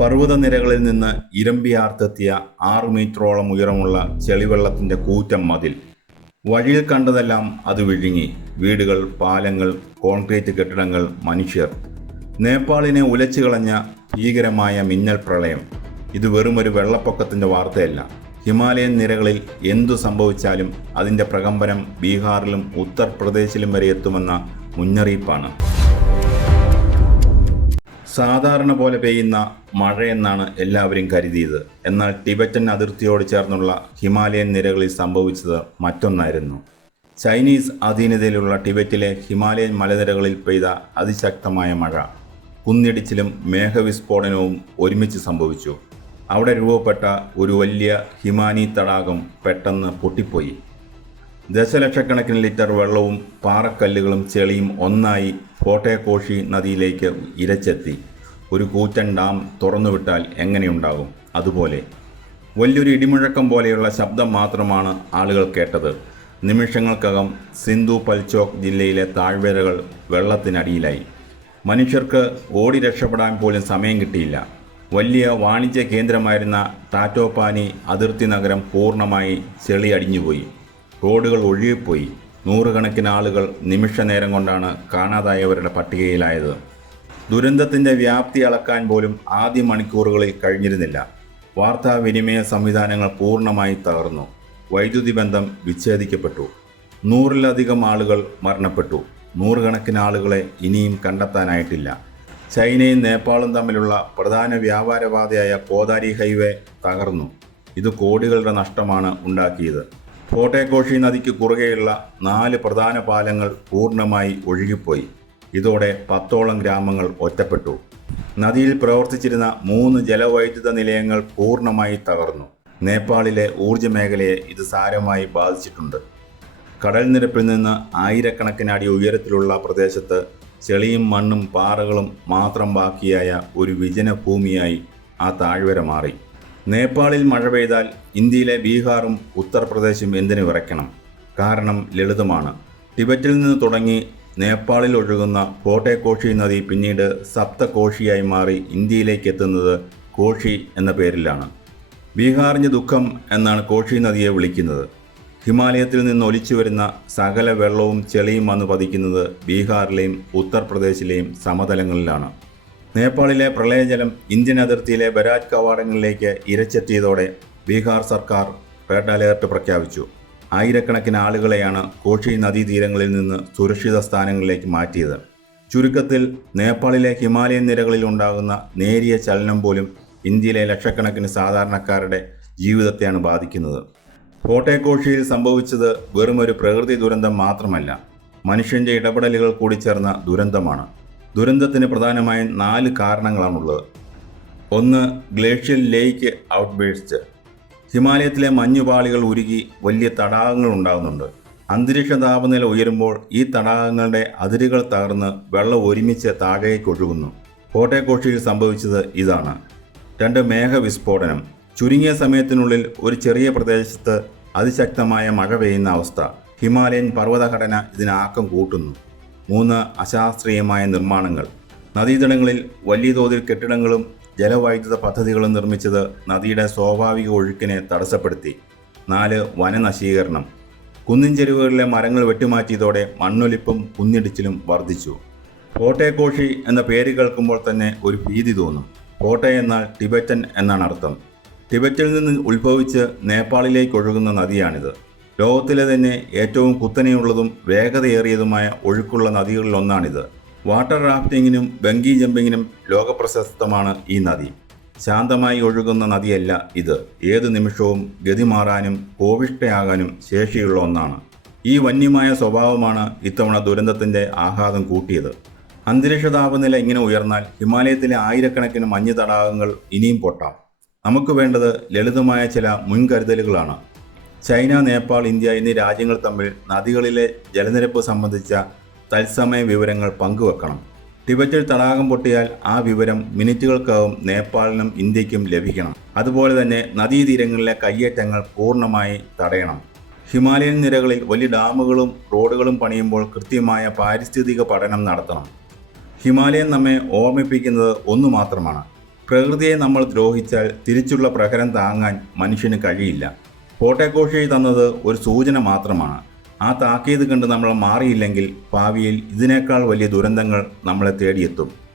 പർവ്വതനിരകളിൽ നിന്ന് ഇരമ്പിയാർത്തെത്തിയ 6 മീറ്ററോളം ഉയരമുള്ള ചെളിവെള്ളത്തിൻ്റെ കൂറ്റൻ മതിൽ. വഴിയിൽ കണ്ടതെല്ലാം അത് വിഴുങ്ങി. വീടുകൾ, പാലങ്ങൾ, കോൺക്രീറ്റ് കെട്ടിടങ്ങൾ, മനുഷ്യർ. നേപ്പാളിനെ ഉലച്ചു കളഞ്ഞ ഭീകരമായ മിന്നൽ പ്രളയം. ഇത് വെറുമൊരു വെള്ളപ്പൊക്കത്തിൻ്റെ വാർത്തയല്ല. ഹിമാലയൻ നിരകളിൽ എന്തു സംഭവിച്ചാലും അതിൻ്റെ പ്രകമ്പനം ബീഹാറിലും ഉത്തർപ്രദേശിലും വരെ എത്തുമെന്ന മുന്നറിയിപ്പാണ്. സാധാരണ പോലെ പെയ്യുന്ന മഴയെന്നാണ് എല്ലാവരും കരുതിയത്. എന്നാൽ ടിബറ്റൻ അതിർത്തിയോട് ചേർന്നുള്ള ഹിമാലയൻ നിരകളിൽ സംഭവിച്ചത് മറ്റൊന്നായിരുന്നു. ചൈനീസ് അധീനതയിലുള്ള ടിബറ്റിലെ ഹിമാലയൻ മലനിരകളിൽ പെയ്ത അതിശക്തമായ മഴ. കുന്നിടിച്ചിലും മേഘവിസ്ഫോടനവും ഒരുമിച്ച് സംഭവിച്ചു. അവിടെ രൂപപ്പെട്ട ഒരു വലിയ ഹിമാനി തടാകം പെട്ടെന്ന് പൊട്ടിപ്പോയി. ദശലക്ഷക്കണക്കിന് ലിറ്റർ വെള്ളവും പാറക്കല്ലുകളും ചെളിയും ഒന്നായി ഫോട്ടേകോഷി നദിയിലേക്ക് ഇരച്ചെത്തി. ഒരു കൂറ്റൻ ഡാം തുറന്നുവിട്ടാൽ എങ്ങനെയുണ്ടാകും? അതുപോലെ വലിയൊരു ഇടിമുഴക്കം പോലെയുള്ള ശബ്ദം മാത്രമാണ് ആളുകൾ കേട്ടത്. നിമിഷങ്ങൾക്കകം സിന്ധു പൽച്ചോക്ക് ജില്ലയിലെ താഴ്വരകൾ വെള്ളത്തിനടിയിലായി. മനുഷ്യർക്ക് ഓടി രക്ഷപ്പെടാൻ പോലും സമയം കിട്ടിയില്ല. വലിയ വാണിജ്യ കേന്ദ്രമായിരുന്ന ടാറ്റോപാനി അതിർത്തി നഗരം പൂർണ്ണമായി ചെളി അടിഞ്ഞുപോയി. റോഡുകൾ ഒഴുകിപ്പോയി. നൂറുകണക്കിന് ആളുകൾ നിമിഷ നേരം കൊണ്ടാണ് കാണാതായവരുടെ പട്ടികയിലായത്. ദുരന്തത്തിൻ്റെ വ്യാപ്തി അളക്കാൻ പോലും ആദ്യ മണിക്കൂറുകളിൽ കഴിഞ്ഞിരുന്നില്ല. വാർത്താവിനിമയ സംവിധാനങ്ങൾ പൂർണ്ണമായി തകർന്നു. വൈദ്യുതി ബന്ധം വിച്ഛേദിക്കപ്പെട്ടു. 100-ലധികം ആളുകൾ മരണപ്പെട്ടു. നൂറുകണക്കിന് ആളുകളെ ഇനിയും കണ്ടെത്താനായിട്ടില്ല. ചൈനയും നേപ്പാളും തമ്മിലുള്ള പ്രധാന വ്യാപാരപാതയായ കോദാരി ഹൈവേ തകർന്നു. ഇത് കോടികളുടെ നഷ്ടമാണ് ഉണ്ടാക്കിയത്. ഫോട്ടേകോഷി നദിക്ക് കുറുകെയുള്ള 4 പ്രധാന പാലങ്ങൾ പൂർണ്ണമായി ഒഴുകിപ്പോയി. ഇതോടെ 10ഓളം ഗ്രാമങ്ങൾ ഒറ്റപ്പെട്ടു. നദിയിൽ പ്രവർത്തിച്ചിരുന്ന 3 ജലവൈദ്യുത നിലയങ്ങൾ പൂർണ്ണമായി തകർന്നു. നേപ്പാളിലെ ഊർജ്ജ മേഖലയെ ഇത് സാരമായി ബാധിച്ചിട്ടുണ്ട്. കടൽ നിരപ്പിൽ നിന്ന് ആയിരക്കണക്കിന് അടി ഉയരത്തിലുള്ള പ്രദേശത്ത് ചെളിയും മണ്ണും പാറകളും മാത്രം ബാക്കിയായ ഒരു വിജന ഭൂമിയായി ആ താഴ്വര മാറി. നേപ്പാളിൽ മഴ പെയ്താൽ ഇന്ത്യയിലെ ബീഹാറും ഉത്തർപ്രദേശും എന്തിനു വിറയ്ക്കണം? കാരണം ലളിതമാണ്. ടിബറ്റിൽ നിന്ന് തുടങ്ങി നേപ്പാളിൽ ഒഴുകുന്ന ഫോട്ടേകോഷി നദി പിന്നീട് സപ്തകോഷിയായി മാറി ഇന്ത്യയിലേക്ക് എത്തുന്നത് കോഷി എന്ന പേരിലാണ്. ബീഹാറിൻ്റെ ദുഃഖം എന്നാണ് കോഷി നദിയെ വിളിക്കുന്നത്. ഹിമാലയത്തിൽ നിന്ന് ഒലിച്ചു വരുന്ന സകല വെള്ളവും ചെളിയും വന്ന് പതിക്കുന്നത് ബീഹാറിലെയും ഉത്തർപ്രദേശിലെയും സമതലങ്ങളിലാണ്. നേപ്പാളിലെ പ്രളയജലം ഇന്ത്യൻ അതിർത്തിയിലെ ബരാജ് കവാടങ്ങളിലേക്ക് ഇരച്ചെത്തിയതോടെ ബീഹാർ സർക്കാർ റെഡ് അലേർട്ട് പ്രഖ്യാപിച്ചു. ആയിരക്കണക്കിന് ആളുകളെയാണ് കോഷി നദീതീരങ്ങളിൽ നിന്ന് സുരക്ഷിത സ്ഥാനങ്ങളിലേക്ക് മാറ്റിയത്. ചുരുക്കത്തിൽ നേപ്പാളിലെ ഹിമാലയൻ നിരകളിൽ ഉണ്ടാകുന്ന നേരിയ ചലനം പോലും ഇന്ത്യയിലെ ലക്ഷക്കണക്കിന് സാധാരണക്കാരുടെ ജീവിതത്തെയാണ് ബാധിക്കുന്നത്. ഫോട്ടേകോഷിയിൽ സംഭവിച്ചത് വെറുമൊരു പ്രകൃതി ദുരന്തം മാത്രമല്ല, മനുഷ്യൻ്റെ ഇടപെടലുകൾ കൂടി ചേർന്ന ദുരന്തമാണ്. ദുരന്തത്തിന് പ്രധാനമായും 4 കാരണങ്ങളാണുള്ളത്. 1. ഗ്ലേഷ്യൽ ലേക്ക് ഔട്ട്ബേഴ്സ്റ്റ്. ഹിമാലയത്തിലെ മഞ്ഞുപാളികൾ ഉരുകി വലിയ തടാകങ്ങൾ ഉണ്ടാകുന്നുണ്ട്. അന്തരീക്ഷ താപനില ഉയരുമ്പോൾ ഈ തടാകങ്ങളുടെ അതിരുകൾ തകർന്ന് വെള്ളം ഒരുമിച്ച് താഴേക്ക് ഒഴുകുന്നു. ഫോട്ടേകോഷിയിൽ സംഭവിച്ചത് ഇതാണ്. 2. മേഘവിസ്ഫോടനം. ചുരുങ്ങിയ സമയത്തിനുള്ളിൽ ഒരു ചെറിയ പ്രദേശത്ത് അതിശക്തമായ മഴ പെയ്യുന്ന അവസ്ഥ. ഹിമാലയൻ പർവ്വതഘടന ഇതിന് ആക്കം കൂട്ടുന്നു. 3. അശാസ്ത്രീയമായ നിർമ്മാണങ്ങൾ. നദീതടങ്ങളിൽ വലിയ തോതിൽ കെട്ടിടങ്ങളും ജലവൈദ്യുത പദ്ധതികളും നിർമ്മിച്ചത് നദിയുടെ സ്വാഭാവിക ഒഴുക്കിനെ തടസ്സപ്പെടുത്തി. 4. വനനശീകരണം. കുന്നിൻ ചെരുവുകളിലെ മരങ്ങൾ വെട്ടിമാറ്റിയതോടെ മണ്ണൊലിപ്പും കുന്നിടിച്ചിലും വർദ്ധിച്ചു. ഫോട്ടേകോഷി എന്ന പേര് കേൾക്കുമ്പോൾ തന്നെ ഒരു ഭീതി തോന്നും. ഫോട്ടെ എന്നാൽ ടിബറ്റൻ എന്നാണ് അർത്ഥം. ടിബറ്റിൽ നിന്ന് ഉത്ഭവിച്ച് നേപ്പാളിലേക്ക് ഒഴുകുന്ന നദിയാണിത്. ലോകത്തിലെ തന്നെ ഏറ്റവും കുത്തനെയുള്ളതും വേഗതയേറിയതുമായ ഒഴുക്കുള്ള നദികളിലൊന്നാണിത്. വാട്ടർ റാഫ്റ്റിങ്ങിനും ബംഗി ജമ്പിങ്ങിനും ലോകപ്രശസ്തമാണ് ഈ നദി. ശാന്തമായി ഒഴുകുന്ന നദിയല്ല ഇത്. ഏതു നിമിഷവും ഗതി മാറാനും കോപിഷ്ഠയാകാനും ശേഷിയുള്ള ഒന്നാണ്. ഈ വന്യമായ സ്വഭാവമാണ് ഇത്തവണ ദുരന്തത്തിൻ്റെ ആഘാതം കൂട്ടിയത്. അന്തരീക്ഷ താപനില ഇങ്ങനെ ഉയർന്നാൽ ഹിമാലയത്തിലെ ആയിരക്കണക്കിന് മഞ്ഞ് തടാകങ്ങൾ ഇനിയും പൊട്ടാം. നമുക്ക് വേണ്ടത് ലളിതമായ ചില മുൻകരുതലുകളാണ്. ചൈന, നേപ്പാൾ, ഇന്ത്യ എന്നീ രാജ്യങ്ങൾ തമ്മിൽ നദികളിലെ ജലനിരപ്പ് സംബന്ധിച്ച തത്സമയ വിവരങ്ങൾ പങ്കുവെക്കണം. ടിബറ്റിൽ തടാകം പൊട്ടിയാൽ ആ വിവരം മിനിറ്റുകൾക്കകം നേപ്പാളിനും ഇന്ത്യക്കും ലഭിക്കണം. അതുപോലെ തന്നെ നദീതീരങ്ങളിലെ കയ്യേറ്റങ്ങൾ പൂർണ്ണമായി തടയണം. ഹിമാലയൻ നിരകളിൽ വലിയ ഡാമുകളും റോഡുകളും പണിയുമ്പോൾ കൃത്യമായ പാരിസ്ഥിതിക പഠനം നടത്തണം. ഹിമാലയൻ നമ്മെ ഓർമ്മിപ്പിക്കുന്നത് ഒന്നു മാത്രമാണ്: പ്രകൃതിയെ നമ്മൾ ദ്രോഹിച്ചാൽ തിരിച്ചുള്ള പ്രഹരം താങ്ങാൻ മനുഷ്യന് കഴിയില്ല. ഫോട്ടേക്കോഷി തന്നത് ഒരു സൂചന മാത്രമാണ്. ആ താക്കീത് കണ്ട് നമ്മൾ മാറിയില്ലെങ്കിൽ ഭാവിയിൽ ഇതിനേക്കാൾ വലിയ ദുരന്തങ്ങൾ നമ്മളെ തേടിയെത്തും.